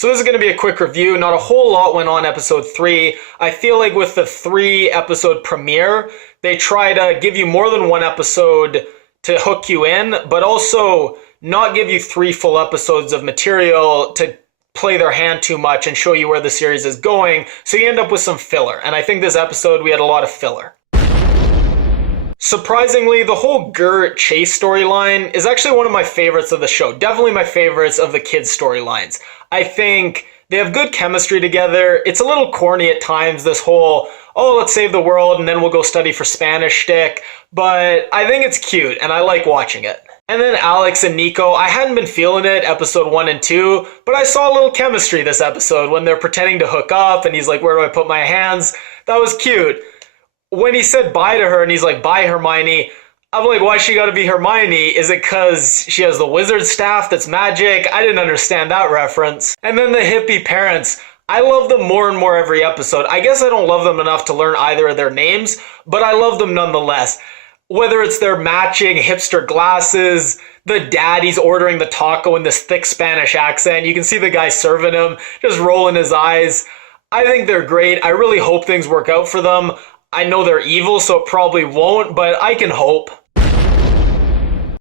So this is going to be a quick review. Not a whole lot went on episode 3. I feel like with the 3-episode premiere, they try to give you more than one episode to hook you in, but also not give you 3 full episodes of material to play their hand too much and show you where the series is going, so you end up with some filler. And I think this episode we had a lot of filler. Surprisingly, the whole Gert Chase storyline is actually one of my favorites of the show. Definitely my favorites of the kids' storylines. I think they have good chemistry together. It's a little corny at times, this whole, oh, let's save the world and then we'll go study for Spanish shtick. But I think it's cute and I like watching it. And then Alex and Nico, I hadn't been feeling it episode 1 and 2, but I saw a little chemistry this episode when they're pretending to hook up and he's like, where do I put my hands? That was cute. When he said bye to her and he's like, bye Hermione, I'm like, why she gotta be Hermione? Is it because she has the wizard staff that's magic? I didn't understand that reference. And then the hippie parents, I love them more and more every episode. I guess I don't love them enough to learn either of their names, but I love them nonetheless. Whether it's their matching hipster glasses, the daddy's ordering the taco in this thick Spanish accent. You can see the guy serving him, just rolling his eyes. I think they're great. I really hope things work out for them. I know they're evil, so it probably won't, but I can hope.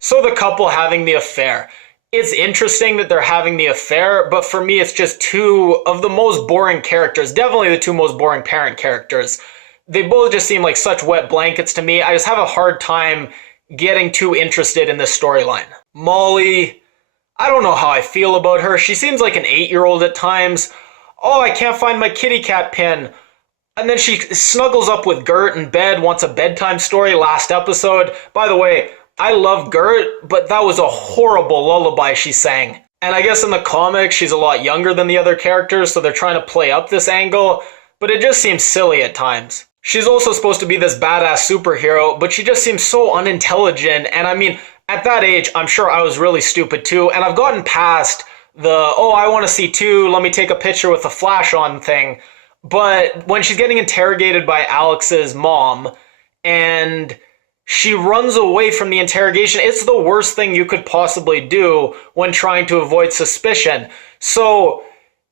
So the couple having the affair. It's interesting that they're having the affair, but for me it's just 2 of the most boring characters. Definitely the 2 most boring parent characters. They both just seem like such wet blankets to me. I just have a hard time getting too interested in this storyline. Molly, I don't know how I feel about her. She seems like an 8-year-old at times. Oh, I can't find my kitty cat pin. And then she snuggles up with Gert in bed, wants a bedtime story last episode. By the way, I love Gert, but that was a horrible lullaby she sang. And I guess in the comics, she's a lot younger than the other characters, so they're trying to play up this angle, but it just seems silly at times. She's also supposed to be this badass superhero, but she just seems so unintelligent. And I mean, at that age, I'm sure I was really stupid too. And I've gotten past the, oh, I want to see 2, let me take a picture with the flash on thing. But when she's getting interrogated by Alex's mom and she runs away from the interrogation, it's the worst thing you could possibly do when trying to avoid suspicion. So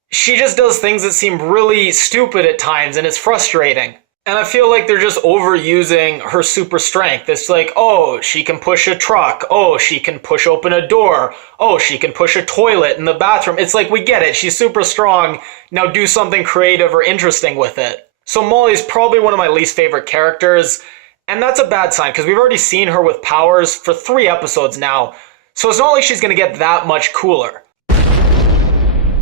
she just does things that seem really stupid at times and it's frustrating. And I feel like they're just overusing her super strength. It's like, oh, she can push a truck. Oh, she can push open a door. Oh, she can push a toilet in the bathroom. It's like, we get it. She's super strong. Now do something creative or interesting with it. So Molly's probably one of my least favorite characters. And that's a bad sign because we've already seen her with powers for 3 episodes now. So it's not like she's going to get that much cooler.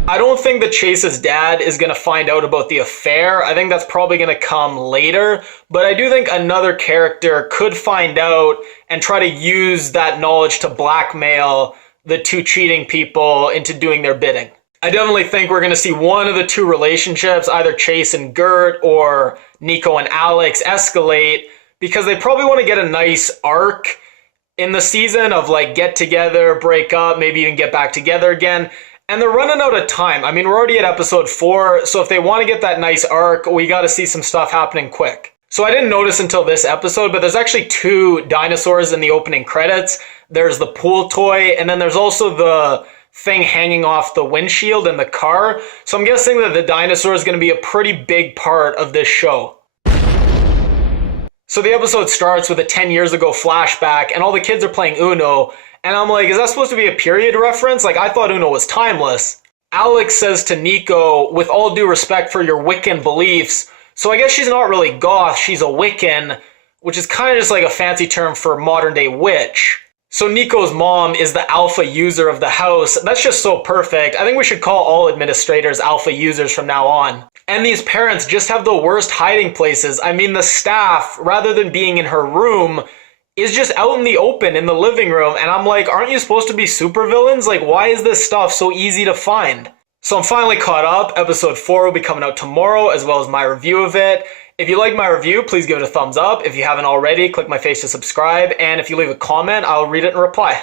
I don't think that Chase's dad is going to find out about the affair. I think that's probably going to come later. But I do think another character could find out and try to use that knowledge to blackmail the 2 cheating people into doing their bidding. I definitely think we're going to see one of the 2 relationships, either Chase and Gert or Nico and Alex, escalate because they probably want to get a nice arc in the season of like get together, break up, maybe even get back together again. And they're running out of time. I mean, we're already at episode 4, so if they want to get that nice arc, we got to see some stuff happening quick. So I didn't notice until this episode, but there's actually 2 dinosaurs in the opening credits. There's the pool toy, and then there's also the thing hanging off the windshield in the car. So I'm guessing that the dinosaur is going to be a pretty big part of this show. So the episode starts with a 10 years ago flashback, and all the kids are playing Uno. And I'm like, is that supposed to be a period reference? Like, I thought Uno was timeless. Alex says to Nico, with all due respect for your Wiccan beliefs, so I guess she's not really goth, she's a Wiccan, which is kind of just like a fancy term for modern day witch. So Nico's mom is the alpha user of the house. That's just so perfect. I think we should call all administrators alpha users from now on. And these parents just have the worst hiding places. I mean, the staff, rather than being in her room, is just out in the open in the living room. And I'm like, aren't you supposed to be supervillains? Like, why is this stuff so easy to find? So I'm finally caught up. Episode 4 will be coming out tomorrow, as well as my review of it. If you like my review, please give it a thumbs up. If you haven't already, click my face to subscribe. And if you leave a comment, I'll read it and reply.